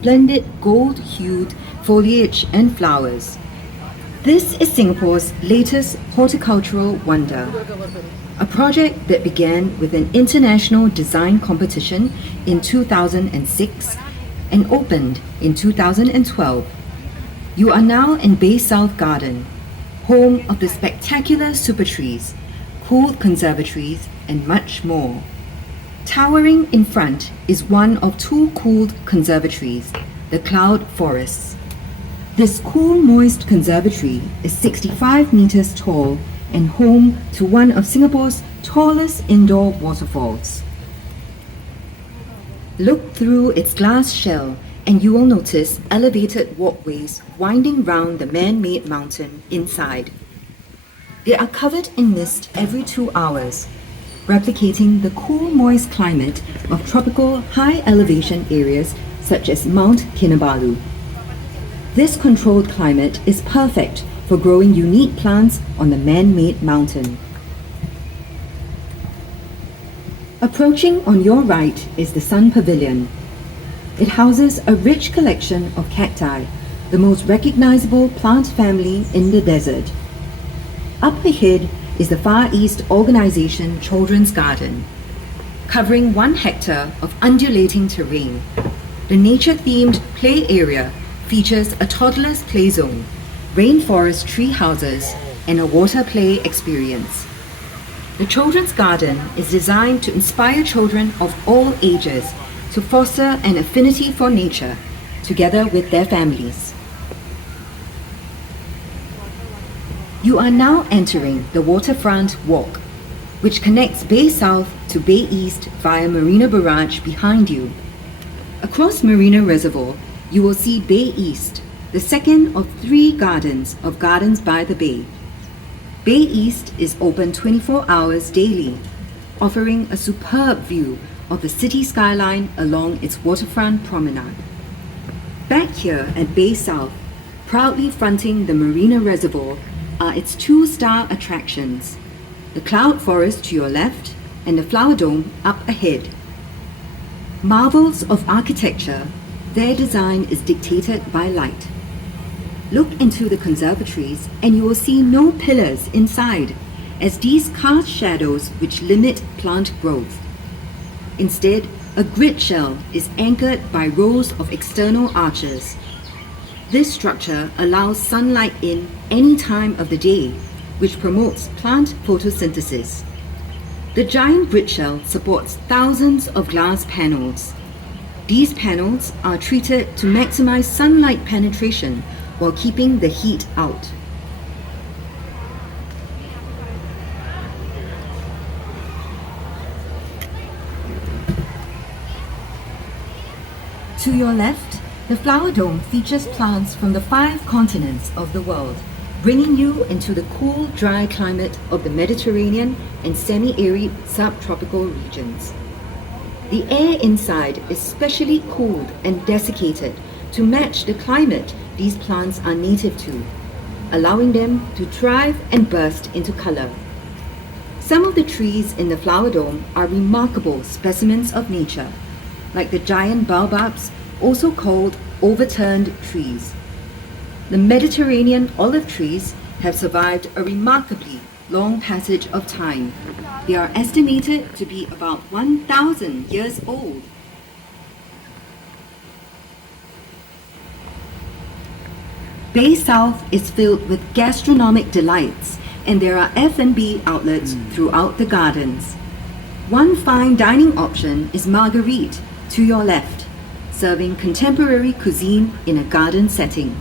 splendid gold-hued foliage and flowers. This is Singapore's latest horticultural wonder, a project that began with an international design competition in 2006 and opened in 2012. You are now in Bay South Garden, home of the spectacular super trees, cooled conservatories, and much more. Towering in front is one of two cooled conservatories, the Cloud Forests. This cool, moist conservatory is 65 meters tall and home to one of Singapore's tallest indoor waterfalls. Look through its glass shell and you will notice elevated walkways winding round the man-made mountain inside. They are covered in mist every 2 hours, replicating the cool, moist climate of tropical high-elevation areas such as Mount Kinabalu. This controlled climate is perfect for growing unique plants on the man-made mountain. Approaching on your right is the Sun Pavilion. It houses a rich collection of cacti, the most recognizable plant family in the desert. Up ahead is the Far East Organization Children's Garden, covering 1 hectare of undulating terrain. The nature-themed play area features a toddler's play zone, rainforest tree houses, and a water play experience. The Children's Garden is designed to inspire children of all ages to foster an affinity for nature, together with their families. You are now entering the Waterfront Walk, which connects Bay South to Bay East via Marina Barrage behind you. Across Marina Reservoir, you will see Bay East, the second of 3 gardens of Gardens by the Bay. Bay East is open 24 hours daily, offering a superb view of the city skyline along its waterfront promenade. Back here at Bay South, proudly fronting the Marina Reservoir, are its 2-star attractions, the Cloud Forest to your left and the Flower Dome up ahead. Marvels of architecture, their design is dictated by light. Look into the conservatories and you will see no pillars inside, as these cast shadows which limit plant growth. Instead, a grid shell is anchored by rows of external arches. This structure allows sunlight in any time of the day, which promotes plant photosynthesis. The giant grid shell supports thousands of glass panels. These panels are treated to maximize sunlight penetration while keeping the heat out. To your left, the Flower Dome features plants from the 5 continents of the world, bringing you into the cool, dry climate of the Mediterranean and semi-arid subtropical regions. The air inside is specially cooled and desiccated to match the climate these plants are native to, allowing them to thrive and burst into color. Some of the trees in the Flower Dome are remarkable specimens of nature, like the giant baobabs, also called overturned trees. The Mediterranean olive trees have survived a remarkably long passage of time. They are estimated to be about 1,000 years old. Bay South is filled with gastronomic delights, and there are F&B outlets throughout the gardens. One fine dining option is Marguerite, to your left, serving contemporary cuisine in a garden setting.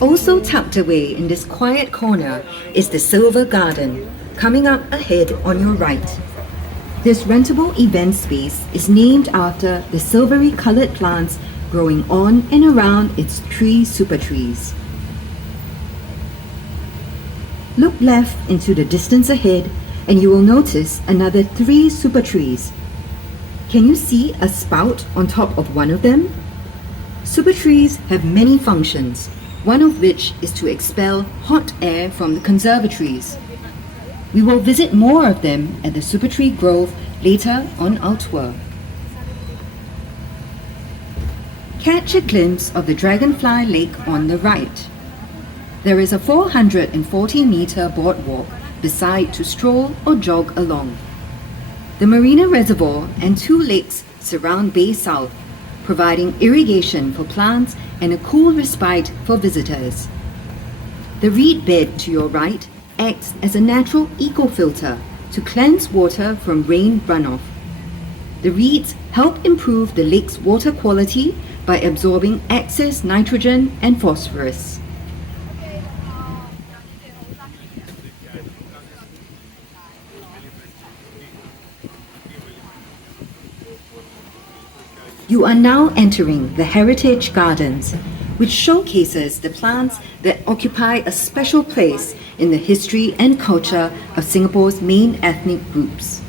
Also tucked away in this quiet corner is the Silver Garden, coming up ahead on your right. This rentable event space is named after the silvery colored plants growing on and around its 3 super trees. Look left into the distance ahead and you will notice another 3 super trees. Can you see a spout on top of one of them? Super trees have many functions, one of which is to expel hot air from the conservatories. We will visit more of them at the Supertree Grove later on our tour. Catch a glimpse of the Dragonfly Lake on the right. There is a 440-meter boardwalk beside to stroll or jog along. The Marina Reservoir and 2 lakes surround Bay South, providing irrigation for plants and a cool respite for visitors. The reed bed to your right acts as a natural eco-filter to cleanse water from rain runoff. The reeds help improve the lake's water quality by absorbing excess nitrogen and phosphorus. You are now entering the Heritage Gardens, which showcases the plants that occupy a special place in the history and culture of Singapore's main ethnic groups.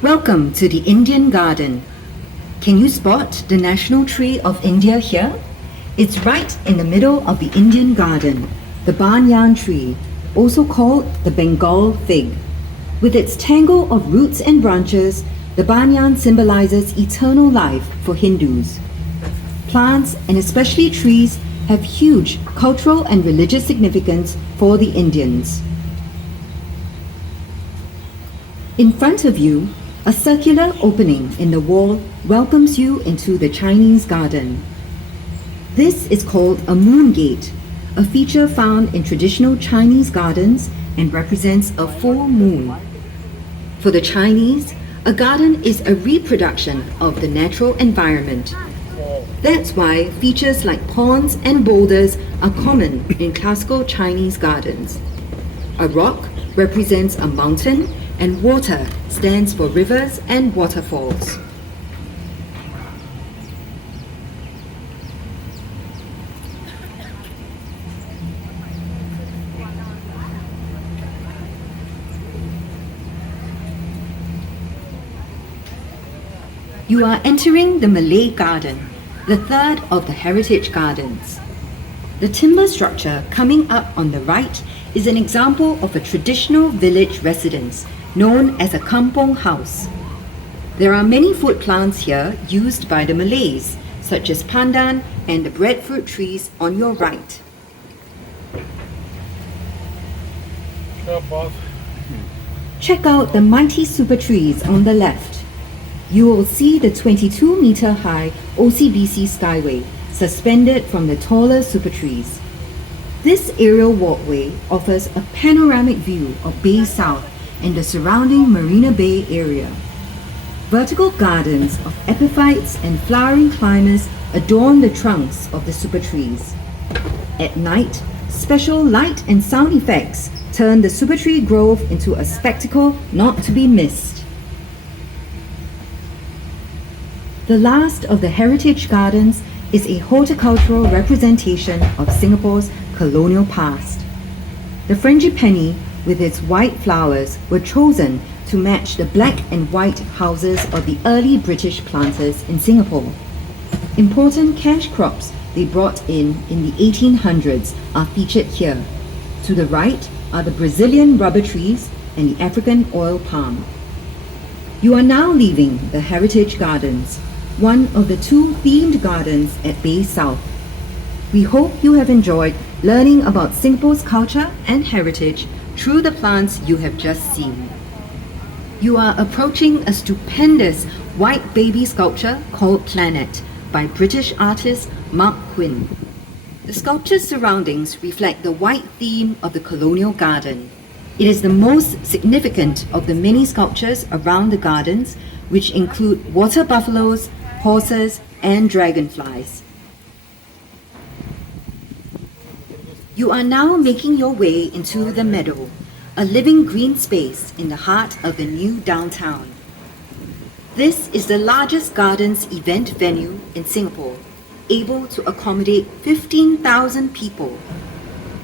Welcome to the Indian Garden. Can you spot the national tree of India here? It's right in the middle of the Indian Garden, the banyan tree, also called the Bengal fig. With its tangle of roots and branches, the banyan symbolizes eternal life for Hindus. Plants, and especially trees, have huge cultural and religious significance for the Indians. In front of you, a circular opening in the wall welcomes you into the Chinese garden. This is called a moon gate, a feature found in traditional Chinese gardens and represents a full moon. For the Chinese, a garden is a reproduction of the natural environment. That's why features like ponds and boulders are common in classical Chinese gardens. A rock represents a mountain, and water stands for rivers and waterfalls. You are entering the Malay Garden, the third of the Heritage Gardens. The timber structure coming up on the right is an example of a traditional village residence known as a kampong house. There are many food plants here used by the Malays, such as pandan and the breadfruit trees on your right. Check out the mighty super trees on the left. You will see the 22-meter-high OCBC Skyway suspended from the taller super trees. This aerial walkway offers a panoramic view of Bay South and the surrounding Marina Bay area. Vertical gardens of epiphytes and flowering climbers adorn the trunks of the super trees. At night, special light and sound effects turn the Supertree Grove into a spectacle not to be missed. The last of the Heritage Gardens is a horticultural representation of Singapore's colonial past. The frangipani, with its white flowers, were chosen to match the black and white houses of the early British planters in Singapore. Important cash crops they brought in the 1800s are featured here. To the right are the Brazilian rubber trees and the African oil palm. You are now leaving the Heritage Gardens, one of the 2 themed gardens at Bay South. We hope you have enjoyed learning about Singapore's culture and heritage through the plants you have just seen. You are approaching a stupendous white baby sculpture called Planet by British artist Mark Quinn. The sculpture's surroundings reflect the white theme of the colonial garden. It is the most significant of the many sculptures around the gardens, which include water buffaloes, horses, and dragonflies. You are now making your way into the meadow, a living green space in the heart of the new downtown. This is the largest gardens event venue in Singapore, able to accommodate 15,000 people.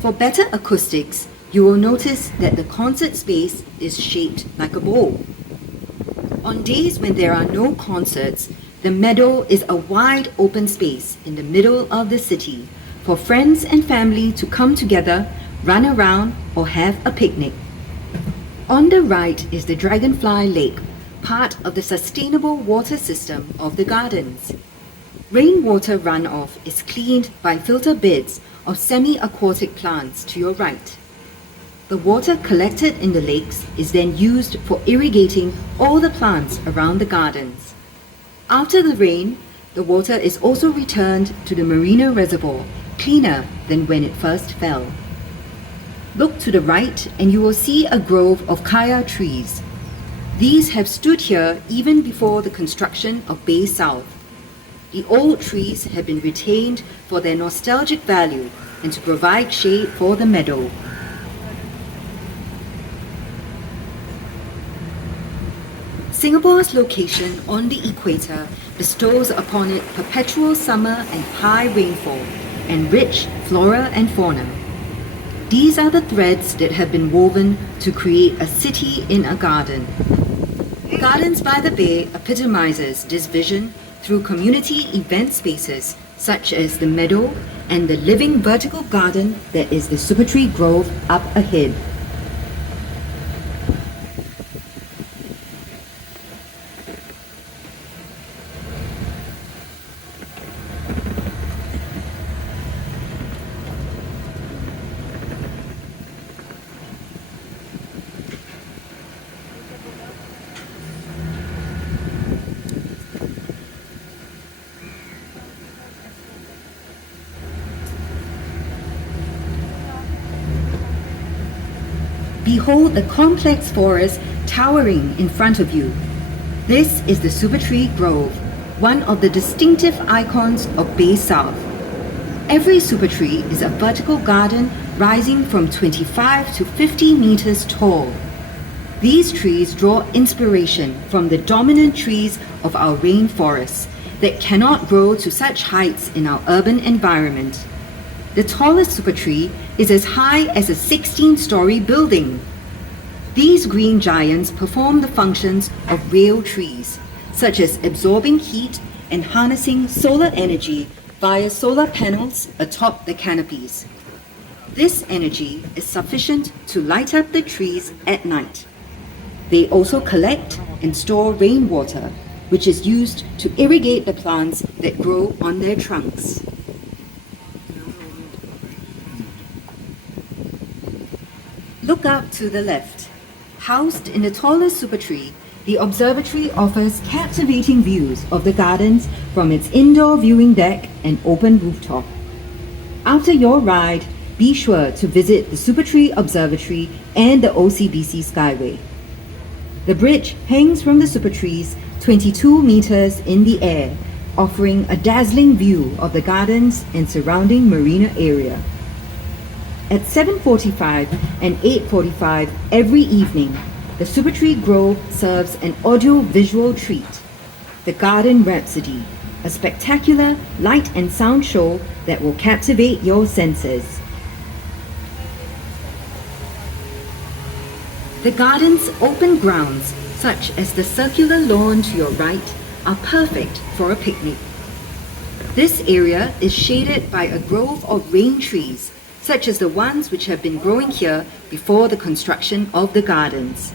For better acoustics, you will notice that the concert space is shaped like a bowl. On days when there are no concerts, The meadow is a wide open space in the middle of the city for friends and family to come together, run around, or have a picnic. On the right is the Dragonfly Lake, part of the sustainable water system of the gardens. Rainwater runoff is cleaned by filter beds of semi-aquatic plants to your right. The water collected in the lakes is then used for irrigating all the plants around the gardens. After the rain, the water is also returned to the Marina Reservoir, cleaner than when it first fell. Look to the right and you will see a grove of kaya trees. These have stood here even before the construction of Bay South. The old trees have been retained for their nostalgic value and to provide shade for the meadow. Singapore's location on the equator bestows upon it perpetual summer and high rainfall, and rich flora and fauna. These are the threads that have been woven to create a city in a garden. Gardens by the Bay epitomizes this vision through community event spaces such as the meadow and the living vertical garden that is the Supertree Grove up ahead. Behold the complex forest towering in front of you. This is the Supertree Grove, one of the distinctive icons of Bay South. Every Supertree is a vertical garden rising from 25 to 50 meters tall. These trees draw inspiration from the dominant trees of our rainforests that cannot grow to such heights in our urban environment. The tallest Supertree is as high as a 16-story building. These green giants perform the functions of rail trees, such as absorbing heat and harnessing solar energy via solar panels atop the canopies. This energy is sufficient to light up the trees at night. They also collect and store rainwater, which is used to irrigate the plants that grow on their trunks. Look up to the left. Housed in the tallest Supertree, the observatory offers captivating views of the gardens from its indoor viewing deck and open rooftop. After your ride, be sure to visit the Supertree Observatory and the OCBC Skyway. The bridge hangs from the Supertrees 22 meters in the air, offering a dazzling view of the gardens and surrounding marina area. At 7:45 and 8:45 every evening, the Supertree Grove serves an audio-visual treat, the Garden Rhapsody, a spectacular light and sound show that will captivate your senses. The garden's open grounds, such as the circular lawn to your right, are perfect for a picnic. This area is shaded by a grove of rain trees, such as the ones which have been growing here before the construction of the gardens.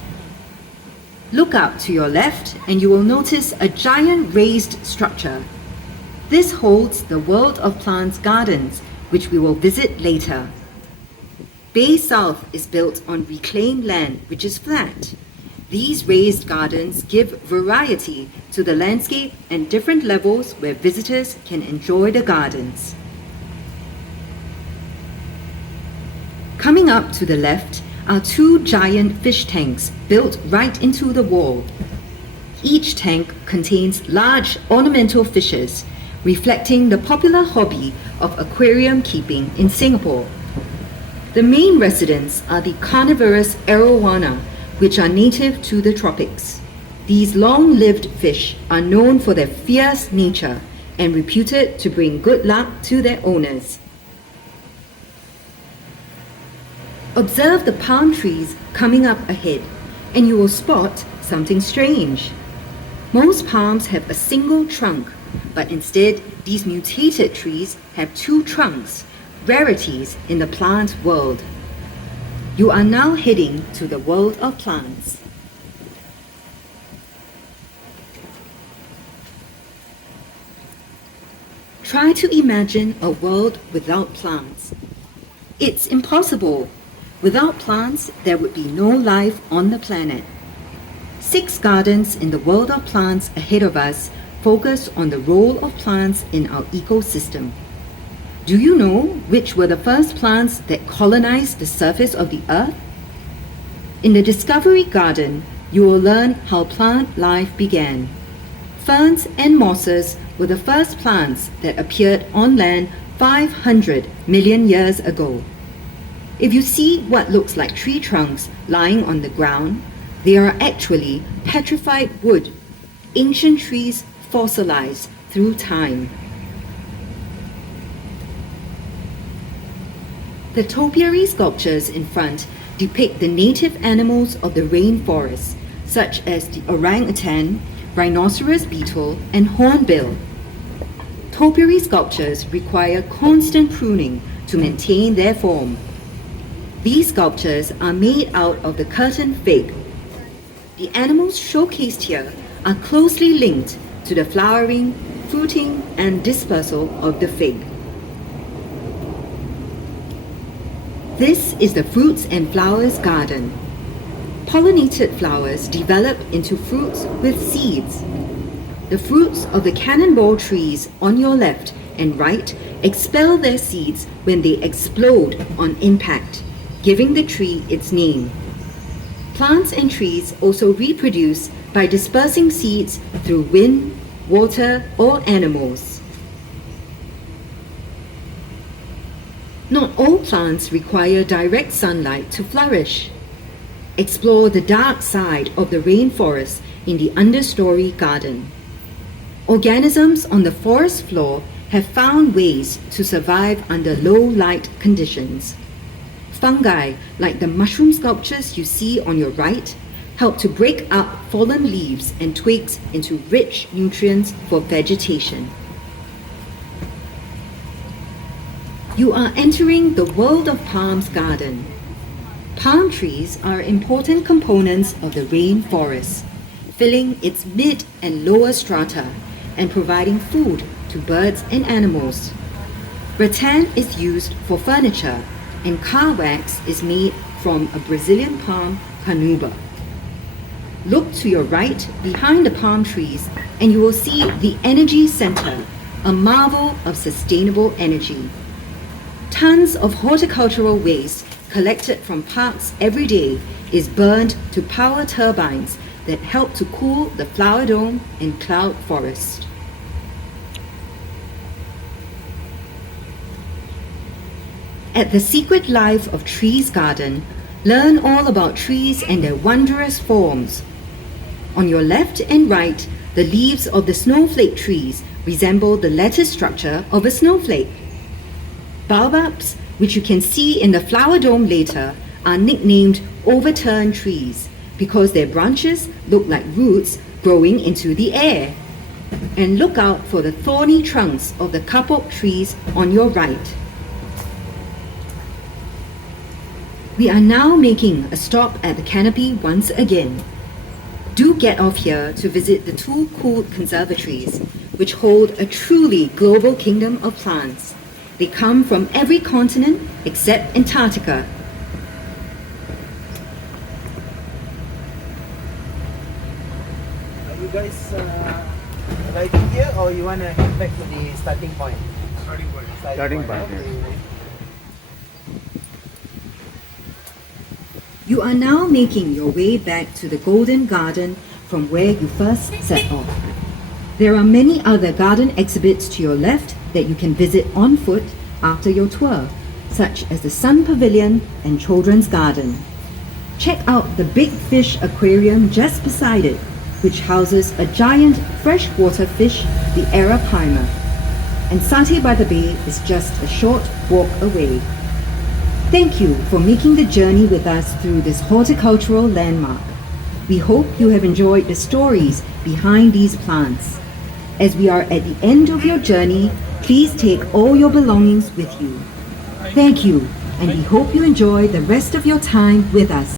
Look up to your left and you will notice a giant raised structure. This holds the World of Plants Gardens, which we will visit later. Bay South is built on reclaimed land which is flat. These raised gardens give variety to the landscape and different levels where visitors can enjoy the gardens. Coming up to the left are two giant fish tanks built right into the wall. Each tank contains large ornamental fishes, reflecting the popular hobby of aquarium keeping in Singapore. The main residents are the carnivorous arowana, which are native to the tropics. These long-lived fish are known for their fierce nature and reputed to bring good luck to their owners. Observe the palm trees coming up ahead, and you will spot something strange. Most palms have a single trunk, but instead, these mutated trees have two trunks, rarities in the plant world. You are now heading to the world of plants. Try to imagine a world without plants. It's impossible. Without plants, there would be no life on the planet. 6 gardens in the world of plants ahead of us focus on the role of plants in our ecosystem. Do you know which were the first plants that colonized the surface of the earth? In the Discovery Garden, you will learn how plant life began. Ferns and mosses were the first plants that appeared on land 500 million years ago. If you see what looks like tree trunks lying on the ground, they are actually petrified wood, ancient trees fossilized through time. The topiary sculptures in front depict the native animals of the rainforest, such as the orangutan, rhinoceros beetle, and hornbill. Topiary sculptures require constant pruning to maintain their form. These sculptures are made out of the curtain fig. The animals showcased here are closely linked to the flowering, fruiting, and dispersal of the fig. This is the Fruits and Flowers Garden. Pollinated flowers develop into fruits with seeds. The fruits of the cannonball trees on your left and right expel their seeds when they explode on impact, giving the tree its name. Plants and trees also reproduce by dispersing seeds through wind, water, or animals. Not all plants require direct sunlight to flourish. Explore the dark side of the rainforest in the understory garden. Organisms on the forest floor have found ways to survive under low light conditions. Fungi, like the mushroom sculptures you see on your right, help to break up fallen leaves and twigs into rich nutrients for vegetation. You are entering the world of palms garden. Palm trees are important components of the rainforest, filling its mid and lower strata and providing food to birds and animals. Rattan is used for furniture, and car wax is made from a Brazilian palm, carnauba. Look to your right behind the palm trees and you will see the Energy Center, a marvel of sustainable energy. Tons of horticultural waste collected from parks every day is burned to power turbines that help to cool the flower dome and cloud forest. At the Secret Life of Trees Garden, learn all about trees and their wondrous forms. On your left and right, the leaves of the snowflake trees resemble the lattice structure of a snowflake. Baobabs, which you can see in the flower dome later, are nicknamed overturned trees because their branches look like roots growing into the air. And look out for the thorny trunks of the kapok trees on your right. We are now making a stop at the canopy once again. Do get off here to visit the two cooled conservatories, which hold a truly global kingdom of plants. They come from every continent except Antarctica. Are you guys riding here or you want to head back to the starting point? Starting point. Okay. You are now making your way back to the Golden Garden from where you first set off. There are many other garden exhibits to your left that you can visit on foot after your tour, such as the Sun Pavilion and Children's Garden. Check out the Big Fish Aquarium just beside it, which houses a giant freshwater fish, the arapaima. And Satay by the Bay is just a short walk away. Thank you for making the journey with us through this horticultural landmark. We hope you have enjoyed the stories behind these plants. As we are at the end of your journey, please take all your belongings with you. Thank you, and we hope you enjoy the rest of your time with us.